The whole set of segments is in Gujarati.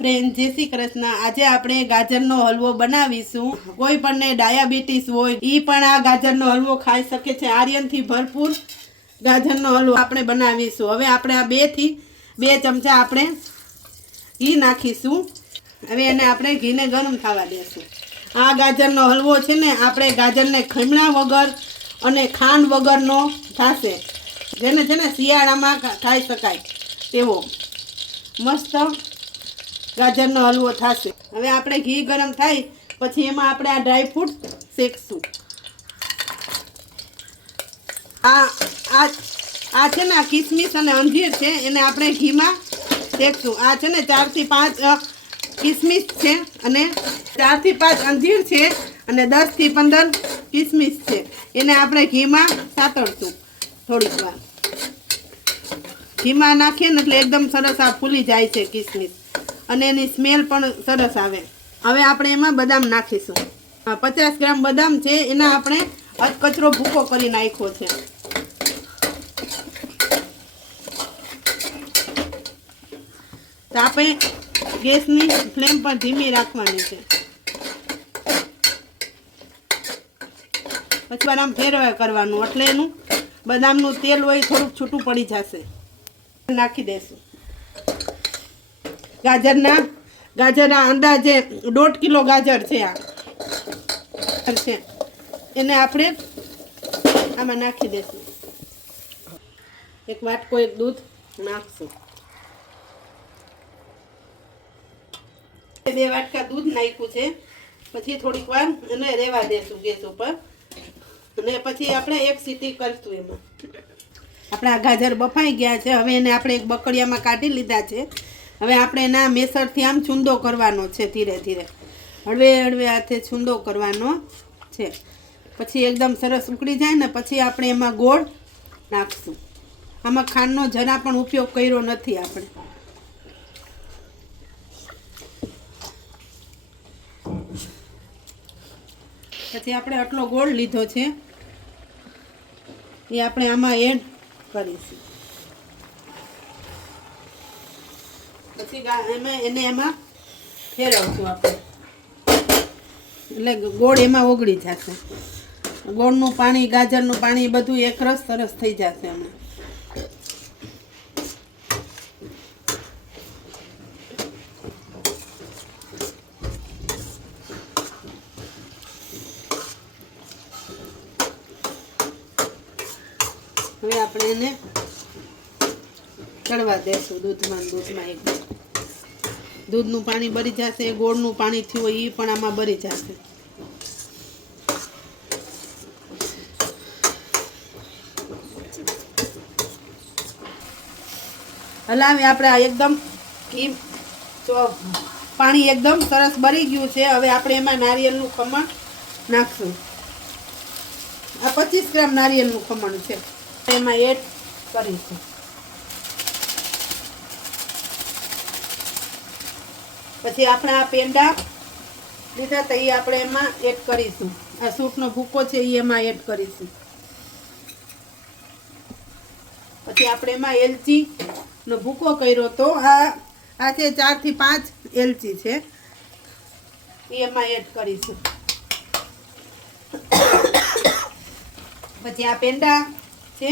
ફ્રેન્ડ જય શ્રી કૃષ્ણ। આજે આપણે ગાજરનો હલવો બનાવીશું। કોઈ પણને ડાયાબિટીસ હોય એ પણ આ ગાજરનો હલવો ખાઈ શકે છે। આર્યનથી ભરપૂર ગાજરનો હલવો આપણે બનાવીશું। હવે આપણે આ 2 ચમચા આપણે ઘી નાખીશું। હવે એને આપણે ઘીને ગરમ થવા દેશું। આ ગાજરનો હલવો છે ને આપણે ગાજરને ખમણા વગર અને ખાંડ વગરનો થશે, જેને છે ને શિયાળામાં ખાઈ શકાય તેવો મસ્ત ગાજરનો હલવો થશે। હવે આપણે ઘી ગરમ થાય પછી એમાં આપણે આ ડ્રાય ફ્રૂટ શેકશું। આ છે ને કિસમિસ અને અંજીર છે, એને આપણે ઘીમાં શેકશું। આ છે ને 4 થી 5 કિસમિસ છે અને 4 થી 5 અંજીર છે અને 10 થી 15 કિસમિસ છે, એને આપણે ઘીમાં સાતળશું થોડીક વાર। ઘીમાં નાખીએ ને એટલે એકદમ સરસ આ ફૂલી જાય છે કિસમિસ અને એની સ્મેલ પણ સરસ આવે। હવે આપણે એમાં બદામ નાખીશું। 50 ગ્રામ બદામ છે, એના આપણે કચરો ભૂકો કરી નાખ્યો છે। તો આપણે ગેસની ફ્લેમ પર ધીમી રાખવાની છે। પછી આમ ફેરવા કરવાનું એટલે એનું બદામનું તેલ હોય થોડુંક છૂટું પડી જશે। નાખી દેશું ગાજરના અંદાજે 1.5 કિલો ગાજર છે આ છે, એને આપણે આમાં નાખી દેશું। એક વાટકો દૂધ નાખશું। 2 વાટકા દૂધ નાખ્યું છે, પછી થોડીક વાર એને રહેવા દેશું ગેસ ઉપર અને પછી આપણે 1 સીટી કરશું। એમાં આપણા ગાજર બફાઈ ગયા છે। હવે એને આપણે એક બકડિયામાં કાઢી લીધા છે। હવે આપણે એના મેસરથી આમ છૂંદો કરવાનો છે, ધીરે ધીરે હળવે હળવે હાથે છૂંદો કરવાનો છે। પછી એકદમ સરસ ઉકળી જાય ને પછી આપણે એમાં ગોળ નાખશું। આમાં ખાંડનો જરા પણ ઉપયોગ કર્યો નથી આપણે। પછી આપણે આટલો ગોળ લીધો છે એ આપણે આમાં એડ કરીશું। પછી એમાં ફેરવશું આપણે એટલે ગોળ એમાં ઓગળી જશે। ગોળનું પાણી ગાજરનું પાણી બધું એકરસ સરસ થઈ જશે હમણાં। હવે આપણે એને ચડવા દેશું દૂધમાં એકદમ। દૂધનું પાણી બળી જશે, ગોળનું પાણી થયું હોય એ પણ આમાં બળી જશે। હલાવી આપણે એકદમ ઘી પાણી એકદમ સરસ બળી ગયું છે। હવે આપણે એમાં નારિયેળનું ખમણ નાખશું। આ 25 ગ્રામ નારિયેળનું ખમણ છે, એમાં એડ કરીશું। પછી આપણે આ પેંડા લીધા તો એ આપણે એમાં એડ કરીશું। આ સૂટનો ભૂકો છે એ એમાં એડ કરીશું। પછી આપણે એમાં એલચીનો ભૂકો કર્યો તો આ છે 4 થી 5 એલચી છે, એ એમાં એડ કરીશું। પછી આ પેંડા છે,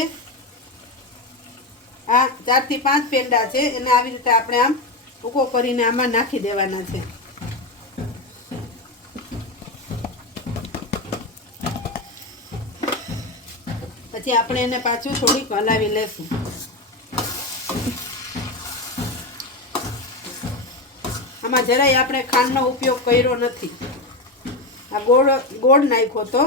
આ 4 થી 5 પેંડા છે, એને આવી રીતે આપણે આમ ભૂકો કરીને આમાં નાખી દેવાના છે। પછી આપણે એને પાછું થોડીક હલાવી લેશું। આમાં જરાય આપણે ખાંડનો ઉપયોગ કર્યો નથી। આ ગોળ નાખ્યો તો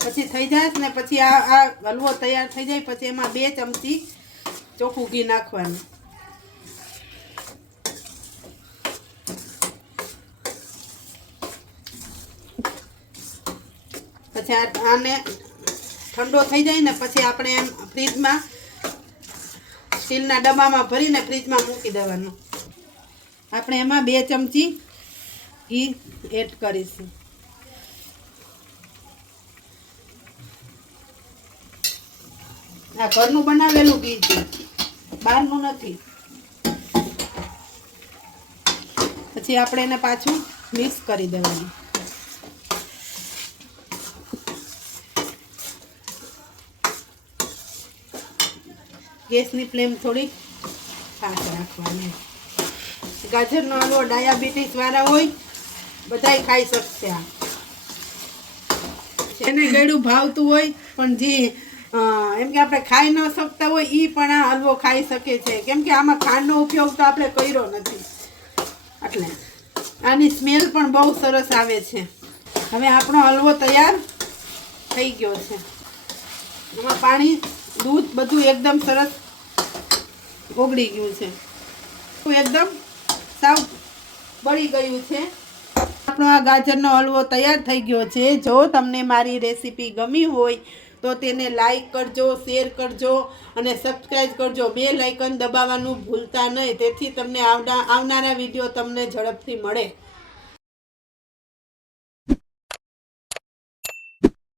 પછી થઈ જાય ને પછી આ હલવો તૈયાર થઈ જાય પછી એમાં 2 ચમચી ચોખ્ખું ઘી નાખવાનું। પછી આને ઠંડો થઈ જાય ને પછી આપણે એમ ફ્રીજમાં સ્ટીલના ડબ્બામાં ભરીને ફ્રીજમાં મૂકી દેવાનું। આપણે એમાં 2 ચમચી ઘી એડ કરીશું। આ ઘરનું બનાવેલું ઘી છે, બહારનું નથી। પછી આપણે એને પાછું મિક્સ કરી દેવાનું. ગેસની ફ્લેમ થોડી ફાસ્ટ રાખવાની. ગાજરનો હલવો ડાયાબિટીસ વાળા હોય બધાય ખાઈ શકશે. આ એને ગળ્યું ભાવતું હોય પણ જે એમ કે આપણે ખાઈ ન શકતા હોય એ પણ આ હલવો ખાઈ શકે છે, કેમ કે આમાં ખાંડનો ઉપયોગ તો આપણે કર્યો નથી એટલે આની સ્મેલ પણ બહુ સરસ આવે છે. હવે આપણો હલવો તૈયાર થઈ ગયો છે. એમાં પાણી દૂધ બધું એકદમ સરસ ઓગળી ગયું છે, એકદમ સાવ બળી ગયું છે. આપણો આ ગાજરનો હલવો તૈયાર થઈ ગયો છે. જો તમને મારી રેસીપી ગમી હોય તો તેને લાઈક કરજો, શેર કરજો અને સબસ્ક્રાઈબ કરજો. બેલ આઇકન દબાવવાનું ભૂલતા નહીં, તેથી તમને આવનારા વિડીયો તમને ઝડપથી મળે.